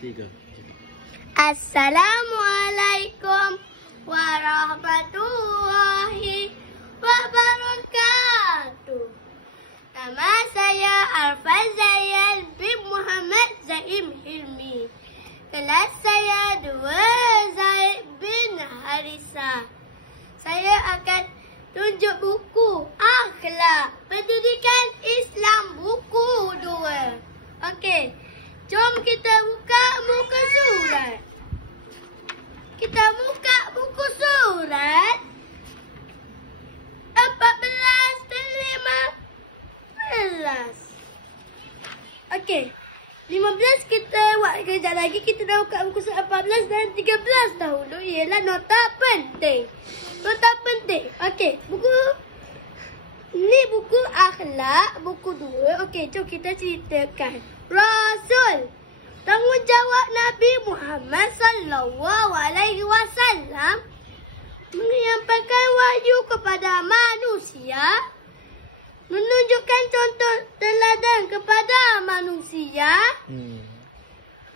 3. Assalamualaikum warahmatullahi wabarakatuh. Nama saya Al-Fazayal bin Muhammad Zaim Hilmi. Kelas saya 2 Zaid bin Harisa. Saya akan tunjuk buku Akhlak Pendidikan Islam buku 2. Okey, jom kita buka muka surat. Kita buka buku surat 14 dan 15. Okey, 15 kita buat kejap lagi. Kita dah buka buku surat 14 dan 13 dahulu. Ialah nota penting. Nota penting. Okey, buku ni buku akhlak buku 2. Okey, jom kita ceritakan. Rasul, tanggungjawab Nabi Muhammad sallallahu alaihi wasallam menyampaikan wahyu kepada manusia, menunjukkan contoh teladan kepada manusia,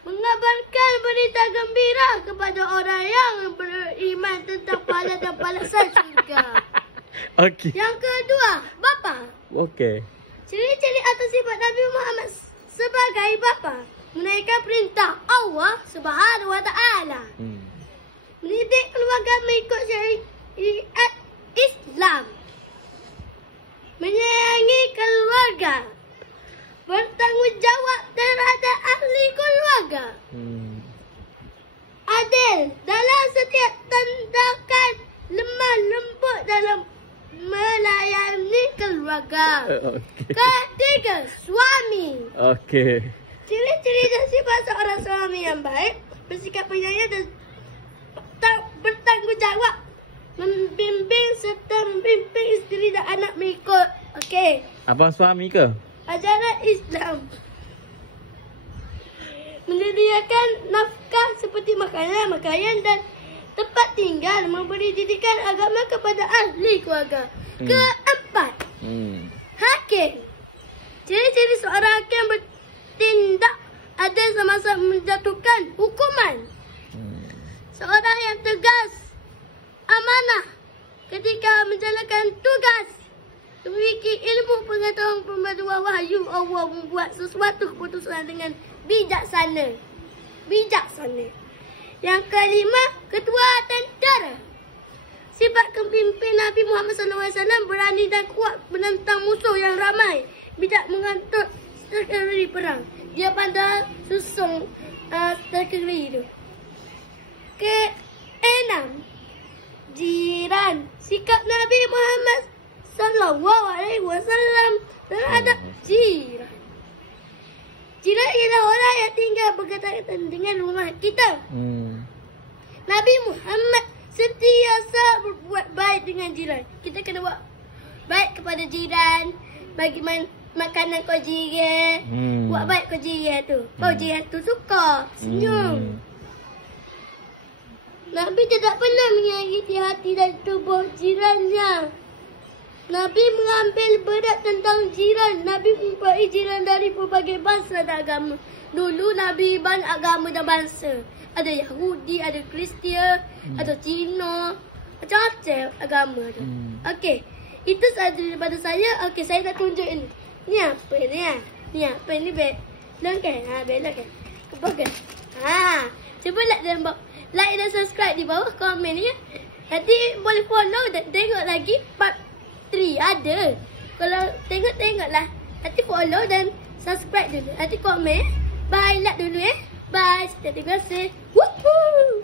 mengabarkan berita gembira kepada orang yang beriman tentang pahala dan balasan syurga. Okey. Yang kedua, bapa. Okey. Ciri-ciri atau sifat Nabi Muhammad sebagai bapa: menaikkan perintah Allah Subhanahu wa taala. Mendidik keluarga mengikut syariat Islam. Menyayangi keluarga. Bertanggungjawab terhadap ahli keluarga. Adil dalam setiap tindakan, lemah lembut dalam melayani keluarga. Ketiga, suami. Okey. Ciri-ciri dan sifat seorang suami yang baik: bersikap penyayang dan bertanggungjawab, membimbing serta membimbing isteri dan anak mengikut. Okey. Abang suami ke? Ajaran Islam. Menyediakan nafkah seperti makanan, pakaian dan tempat tinggal, memberi didikan agama kepada ahli keluarga. Keempat, hakim. Ciri-ciri seorang hakim: bertindak adil semasa menjatuhkan hukuman. Seorang yang tegas, amanah ketika menjalankan tugas, memiliki ilmu pengetahuan pembaruan wahyu Allah, membuat sesuatu keputusan dengan bijaksana. Yang kelima, ketua tentera. Sifat kepemimpin Nabi Muhammad SAW: berani dan kuat menentang musuh yang ramai, bijak mengatur strategi perang. Dia pandai susun strategi itu. Keenam, jiran. Sikap Nabi Muhammad SAW terhadap jiran. Jiran ialah orang yang tinggal berdekatan dengan rumah kita. Nabi Muhammad sentiasa berbuat baik dengan jiran. Kita kena buat baik kepada jiran. Bagi makanan kau jiran. Buat baik kau jiran tu. Kau jiran tu suka, senyum. Nabi tidak pernah menyakiti hati dan tubuh jirannya. Nabi mengambil berat tentang jiran. Nabi mempunyai jiran dari berbagai bangsa dan agama. Dulu Nabi banyak agama dan bangsa. Ada Yahudi, ada Kristian, ada Cina, macam-macam agama tu. Okey, itu sahaja daripada saya. Okey, saya nak tunjuk ini. Ni apa ni? Ni apa ni? Belok kan? Belok kan? Kebagai. Cuba like dan subscribe di bawah komen ya. Nanti boleh follow dan tengok lagi part 3 ada. Kalau tengoklah. Nanti follow dan subscribe dulu. Nanti komen. Bye, like dulu Bye. Terima kasih. Woohoo.